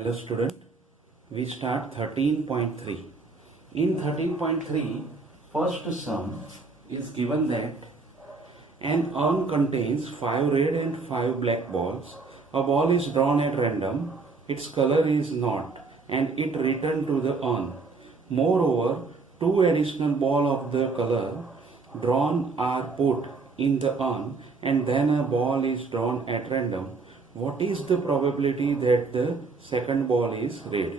Hello student, we start 13.3. In 13.3, first sum is given that an urn contains 5 red and 5 black balls. A ball is drawn at random, its color is not, and it returned to the urn. Moreover, 2 additional balls of the color drawn are put in the urn and then a ball is drawn at random. What is the probability that the second ball is red?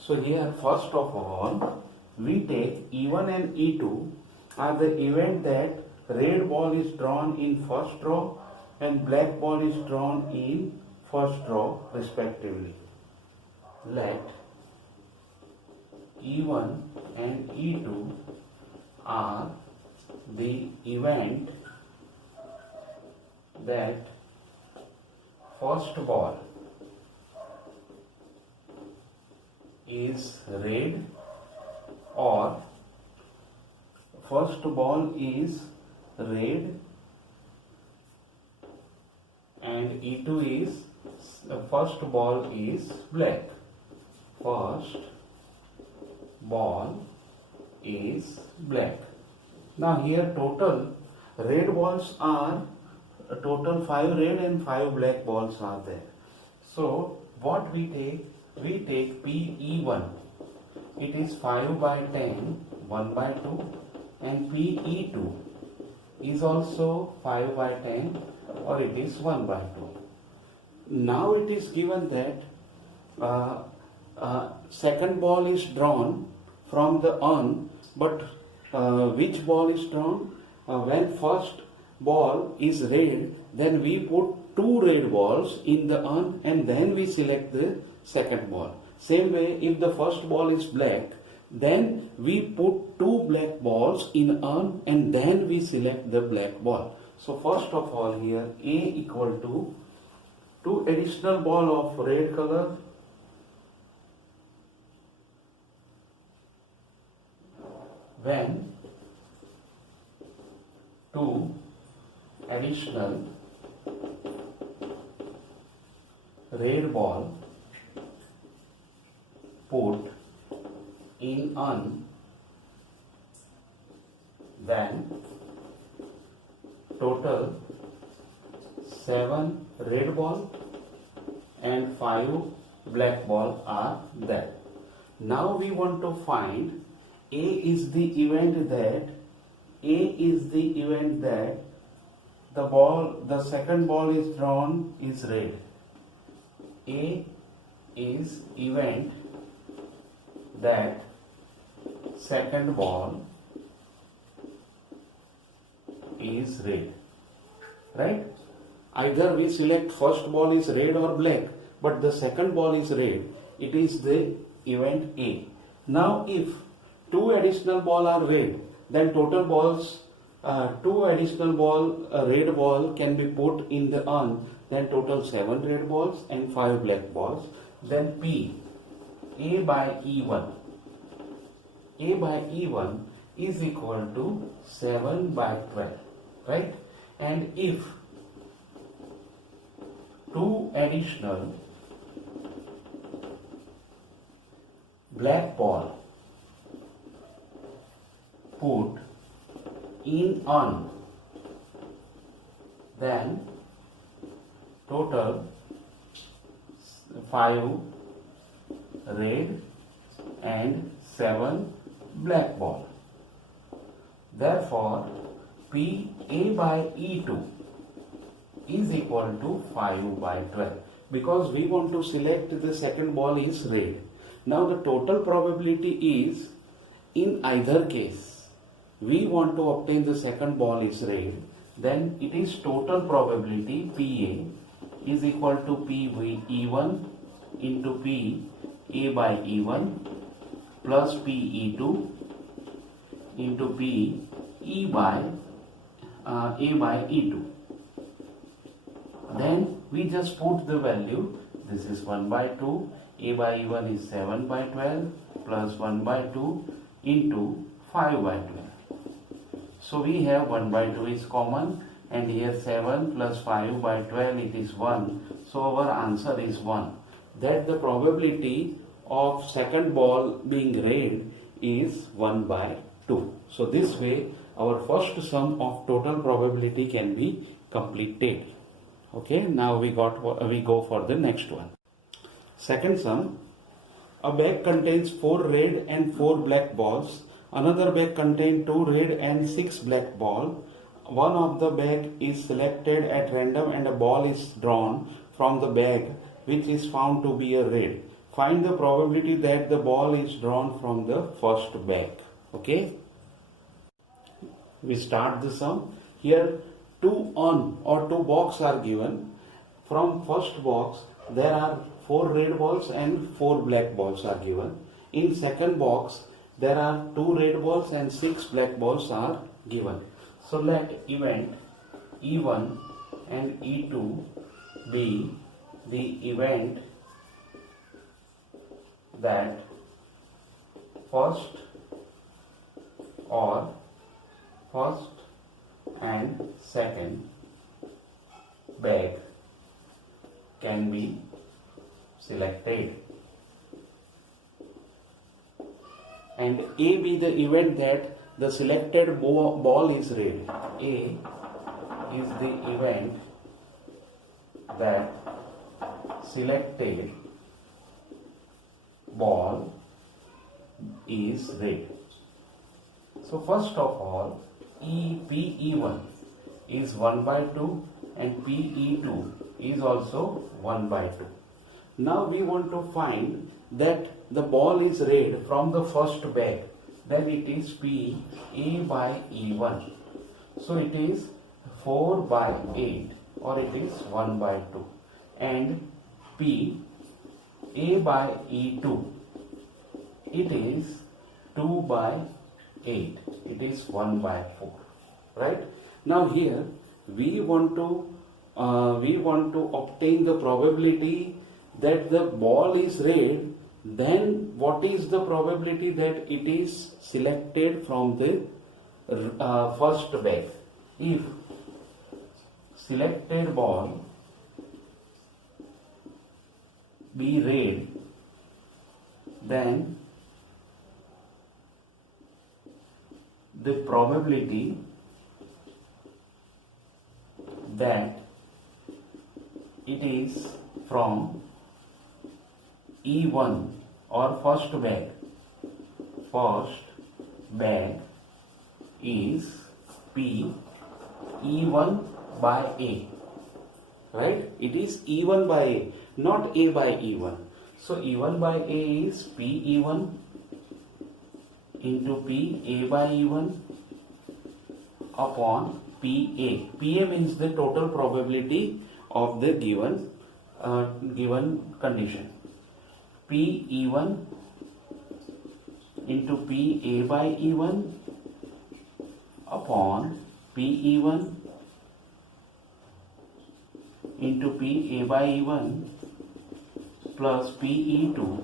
So here first of all we take E1 and E2 are the event that red ball is drawn in first row and black ball is drawn in first row respectively. Let E1 and E2 are the event that first ball is red or first ball is red and E2 is first ball is black. First ball is black. Now here total red balls are total 5 red and 5 black balls are there. So what we take? We take PE1. It is 5 by 10, 1 by 2, and PE2 is also 5 by 10 or it is 1 by 2. Now it is given that second ball is drawn from the urn, but which ball is drawn? When first ball is red, then we put 2 red balls in the urn and then we select the second ball. Same way, if the first ball is black, then we put 2 black balls in urn and then we select the black ball. So first of all here A equal to 2 additional ball of red color when 2 additional red ball put in urn, then total 7 red ball and 5 black ball are there. Now we want to find A is the event that the second ball is drawn is red. A is event that second ball is red. Right? Either we select first ball is red or black, but the second ball is red. It is the event A. Now if 2 additional ball are red, then total balls 2 additional ball red ball can be put in the urn, then total 7 red balls and 5 black balls. Then P A by E1 is equal to 7 by 12, right? And if 2 additional black ball put in urn, then total 5 red and 7 black ball. Therefore, P A by E2 is equal to 5 by 12 because we want to select the second ball is red. Now the total probability is in either case we want to obtain the second ball is red, then it is total probability PA is equal to PE1 into P A by E1 plus PE2 into P E by A by E2. Then we just put the value. This is 1 by 2. A by E1 is 7 by 12 plus 1 by 2 into 5 by 12. So we have 1 by 2 is common and here 7 plus 5 by 12 it is 1. So our answer is 1. that the probability of second ball being red is 1 by 2. So this way our first sum of total probability can be completed. Okay, now we go for the next one. Second sum, a bag contains 4 red and 4 black balls. Another bag contains 2 red and 6 black balls. One of the bag is selected at random and a ball is drawn from the bag which is found to be a red. Find the probability that the ball is drawn from the first bag. Okay. We start the sum. Here 2 boxes are given. From first box there are 4 red balls and 4 black balls are given. In second box there are 2 red balls and 6 black balls are given. So let event E1 and E2 be the event that first and second bag can be selected, and A be the event that the selected ball is red. A is the event that selected ball is red. So first of all, PE1 is 1 by 2 and PE2 is also 1 by 2. Now we want to find that the ball is red from the first bag. Then it is P A by E1. So it is 4 by 8 or it is 1 by 2. And P A by E2, it is 2 by 8. It is 1 by 4. Right? Now here we want to obtain the probability that the ball is red. Then what is the probability that it is selected from the first bag? If selected ball be red, then the probability that it is from E1 or first bag is P E1 by A. Right? It is E1 by A, not A by E1. So E1 by A is P E1 into P A by E1 upon PA. PA means the total probability of the given condition. P E1 into P A by E1 upon P E1 into P A by E1 plus P E2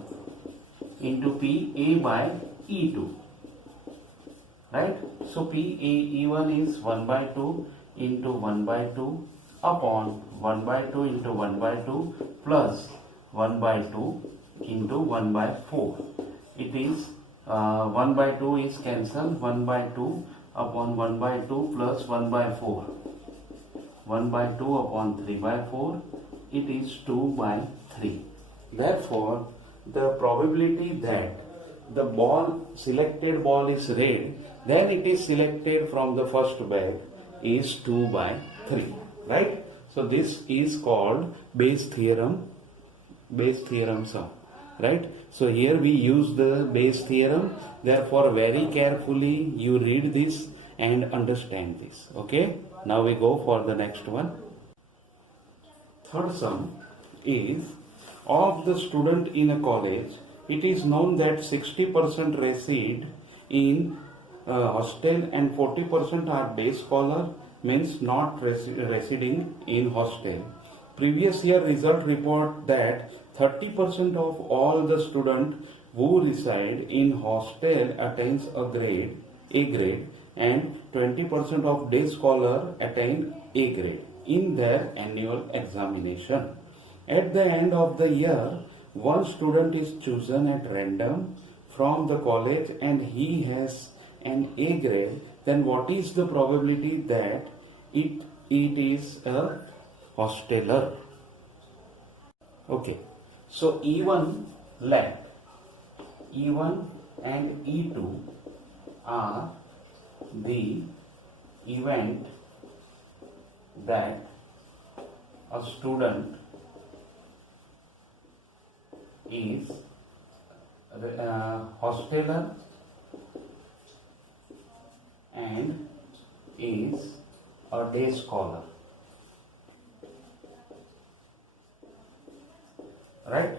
into P A by E2. Right? So P A E1 is 1 by 2 into 1 by 2 upon 1 by 2 into 1 by 2 plus 1 by 2 into 1 by 4. It is 1 by 2 is cancelled. 1 by 2 upon 1 by 2 plus 1 by 4. 1 by 2 upon 3 by 4. It is 2 by 3. Therefore, the probability that the selected ball is red, then it is selected from the first bag is 2 by 3. Right? So this is called Bayes theorem sum. Right? So here we use the Bayes theorem. Therefore, very carefully you read this and understand this. Okay? Now we go for the next one. Third sum is of the student in a college. It is known that 60% reside in hostel and 40% are day scholar, means not residing in hostel. Previous year result report that 30% of all the students who reside in hostel attains A grade, and 20% of day scholar attain A grade in their annual examination. At the end of the year, one student is chosen at random from the college and he has an A grade, then what is the probability that it is a hosteler? Okay, so E1 lab, E1 and E2 are the event that a student is hosteler and is a day scholar, right?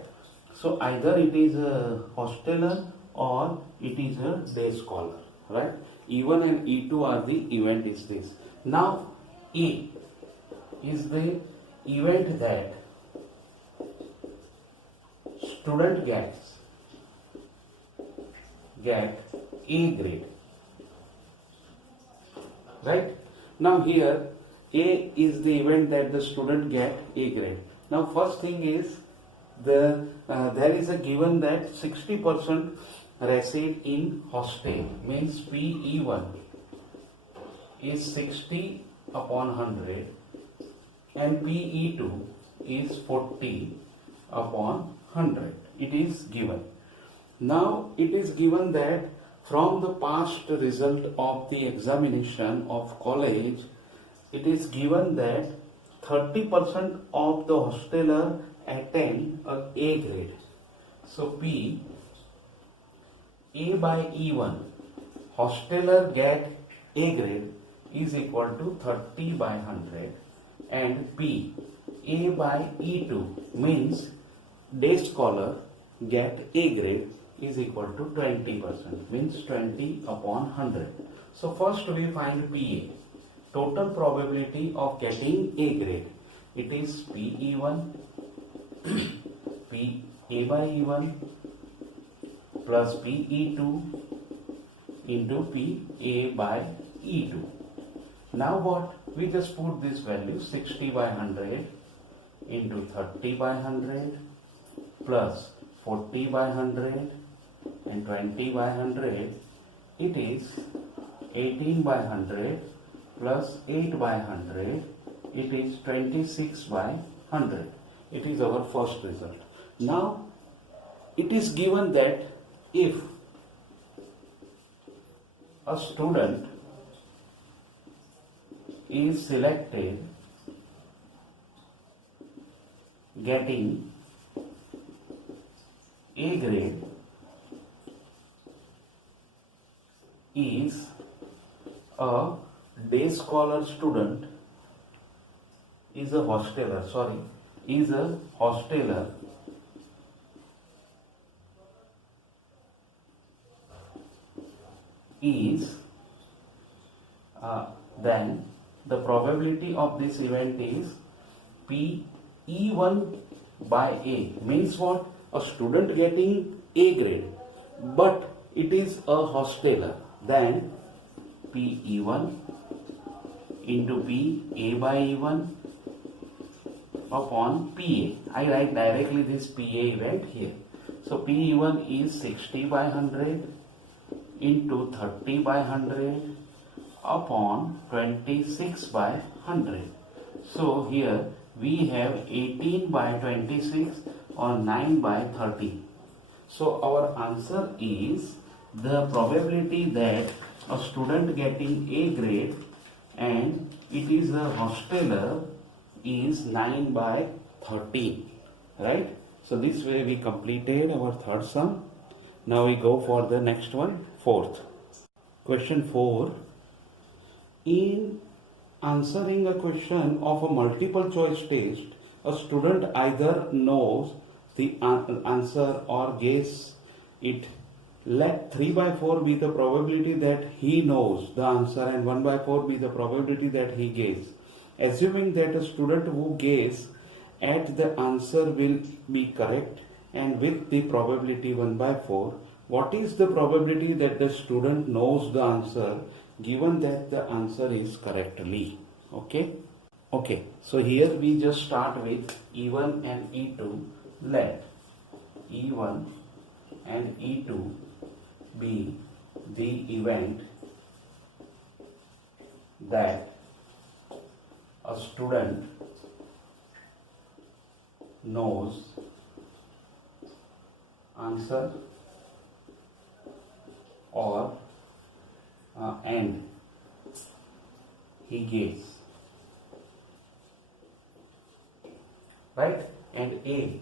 So either it is a hosteler or it is a day scholar, right? E1 and E2 are the event is this. Now A is the event that student get A grade, right? Now here A is the event that the student get A grade. Now first thing is there is a given that 60% reside in hostel, means PE1 is 60 upon 100 and PE2 is 40 upon 100. It is given. Now it is given that from the past result of the examination of college, it is given that 30% of the hosteler attain a A grade. So P A by E1, hosteler get A grade is equal to 30 by 100 and P A by E2 means day scholar get A grade is equal to 20%, means 20 upon 100. So first we find PA, total probability of getting A grade. It is PE1 P A by E1 plus PE2 into PA by E2. Now what? We just put this value 60 by 100 into 30 by 100 plus 40 by 100 and 20 by 100. It is 18 by 100 plus 8 by 100. It is 26 by 100. It is our first result. Now it is given that if a student is selected getting A grade is a day scholar student, is a hosteler is then the probability of this event is PE1 by A, means what? A student getting A grade, but it is a hosteler, then PE1 into PA by E1 upon PA. I write directly this PA event here. So PE1 is 60 by 100 into 30 by 100 upon 26 by 100. So here we have 18 by 26 or 9 by 30. So our answer is the probability that a student getting A grade and it is a hosteler is 9 by 30, right? So this way we completed our third sum. Now we go for the next one, fourth. Question 4. In answering a question of a multiple choice test, a student either knows the answer or guess it. Let 3 by 4 be the probability that he knows the answer and 1 by 4 be the probability that he guesses. Assuming that a student who guesses at the answer will be correct and with the probability 1 by 4, what is the probability that the student knows the answer given that the answer is correctly? Okay, so here we just start with E1 and E2 let. E1 and E2 be the event that a student knows answer or and he gets, right? And A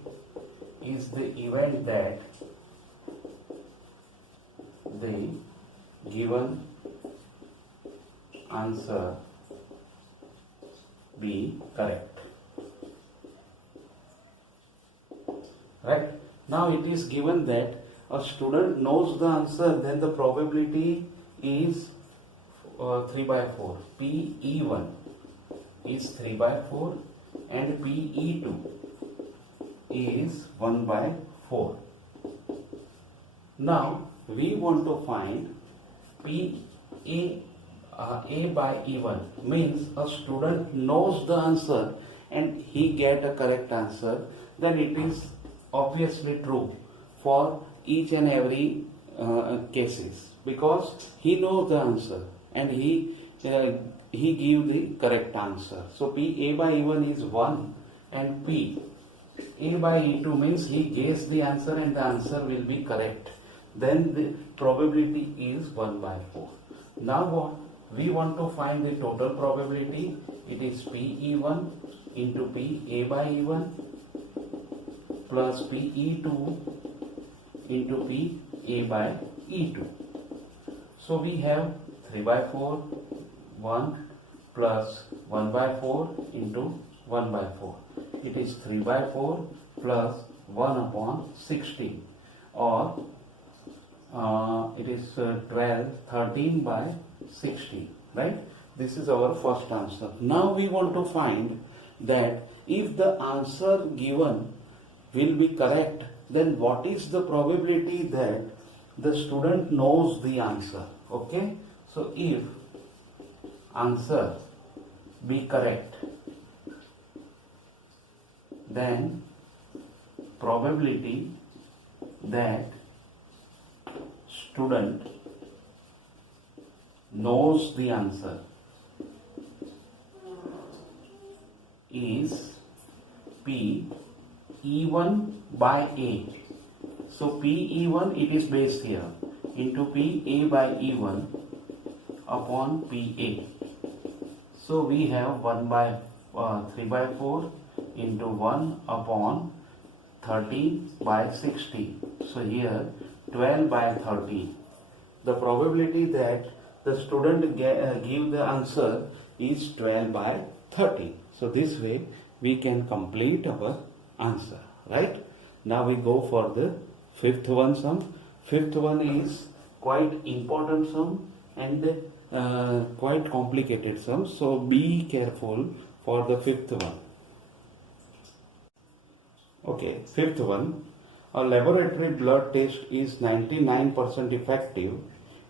is the event that the given answer be correct, right? Now it is given that a student knows the answer, then the probability is 3 by 4. PE1 is 3 by 4 and PE2 is 1 by 4. Now we want to find A by E1, means a student knows the answer and he get a correct answer, then it is obviously true for each and every cases, because he knows the answer and he give the correct answer. So P A by E1 is 1 and P A by E2 means he guessed the answer and the answer will be correct. Then the probability is 1 by 4. Now what? We want to find the total probability. It is PE1 into P A by E1 plus PE2 into P A by E2. So we have 3 by 4, 1 plus 1 by 4 into 1 by 4. It is 3 by 4 plus 1 upon 16, or it is 13 by 16, right? This is our first answer. Now we want to find that if the answer given will be correct, then what is the probability that the student knows the answer? Okay, so if answer be correct, then probability that student knows the answer is P E1 by A. So P E1, it is based here, into P A by E1 upon P A. So we have 1 by 3 by 4 into 1 upon 13 by 16. So here 12 by 13. The probability that the student give the answer is 12 by 30. So this way we can complete our answer, right? Now we go for the fifth one sum. Fifth one is quite important sum and quite complicated sum. So be careful for the fifth one. Okay, fifth one. A laboratory blood test is 99% effective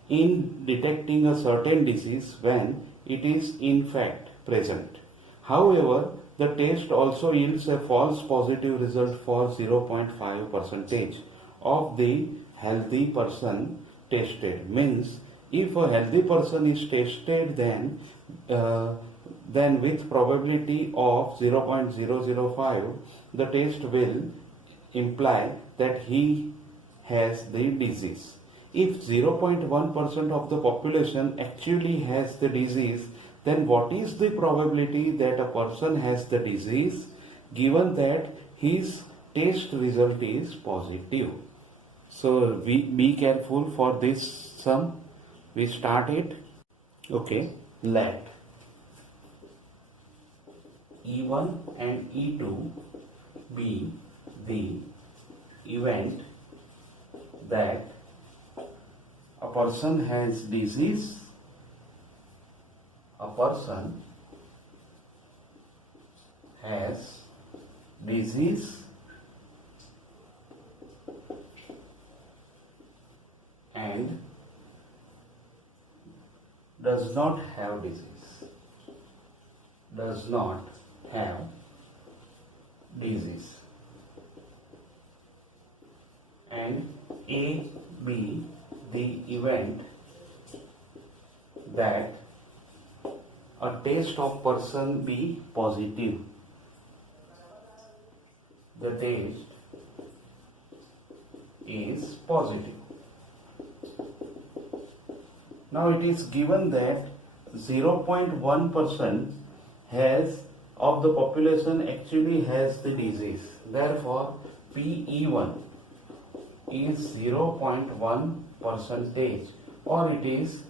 in detecting a certain disease when it is in fact present. However, the test also yields a false positive result for 0.5% of the healthy person tested. Means if a healthy person is tested, then with probability of 0.005, the test will imply that he has the disease. If 0.1% of the population actually has the disease, then what is the probability that a person has the disease given that his test result is positive? So be careful for this sum. We start it. Okay, let E1 and E2 be the event that a person has disease, a person has disease and does not have disease. Does not have disease. and A be the event that a test of person be positive. The test is positive. Now it is given that 0.1% has of the population actually has the disease. Therefore, PE1 is 0.1 percentage, or it is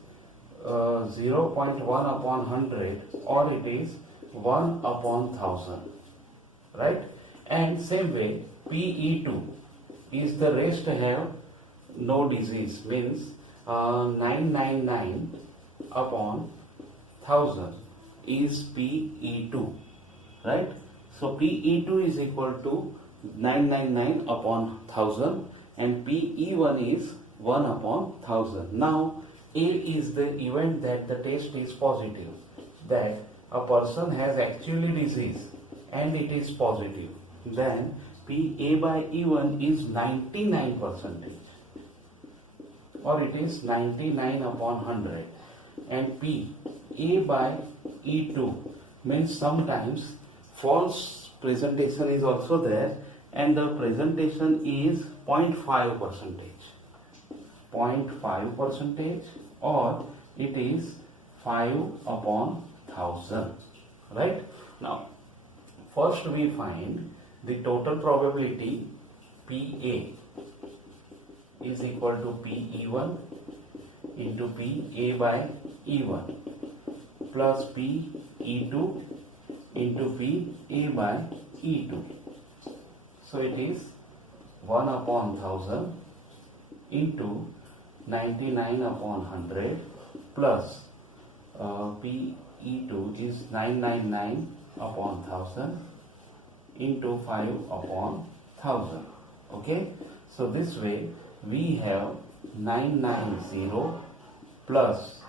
0.1 upon 100, or it is 1 upon 1000, right? And same way, PE2 is the rest have no disease, means 999 upon 1000 is PE2, right? So PE2 is equal to 999 upon 1000 and PE1 is 1 upon 1000. Now A is the event that the test is positive, that a person has actually disease and it is positive. Then PA by E1 is 99%, or it is 99 upon 100, and P A by E2 means sometimes false presentation is also there, and the presentation is 0.5 percentage, 0.5 percentage, or it is 5 upon 1000, right? Now first we find the total probability PA is equal to PE1 into PA by E1 plus PE2 into PA by E2. So it is 1 upon 1000 into 99 upon 100 plus PE2 is 999 upon 1000 into 5 upon 1000. Okay, so this way we have 990 plus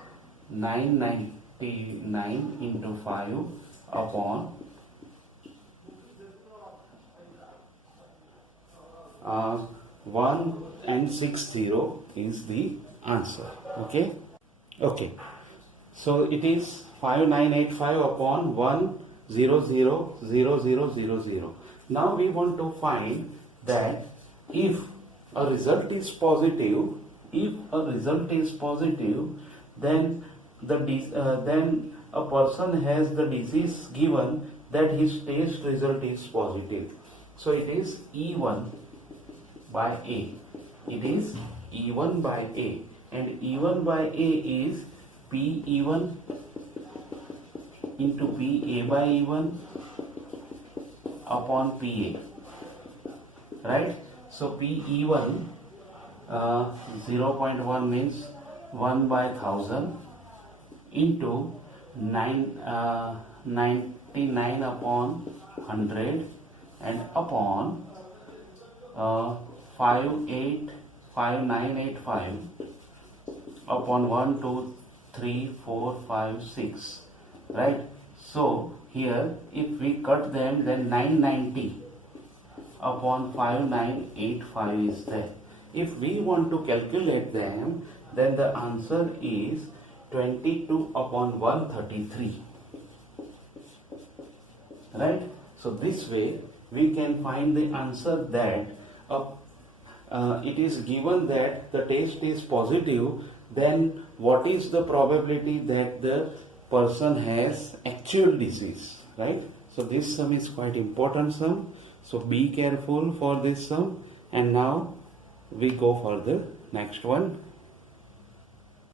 999 into 5 upon 160 is the answer. Okay, so it is 5985 upon 1000000. Now we want to find that if a result is positive, then then a person has the disease given that his test result is positive. So it is E1 by A. It is E1 by A, and E1 by A is PE1 into PA by E1 upon PA, right? So PE1 0.1 means 1 by 1000 into 99 upon 100 and upon 5985 upon 1, 2, 3, 4, 5, 6, right? So here if we cut them, then 990 upon 5985 is there. If we want to calculate them, then the answer is 22 upon 133, right? So this way we can find the answer that it is given that the test is positive, then what is the probability that the person has actual disease, right? So this sum is quite important sum, so be careful for this sum. And now we go for the next one.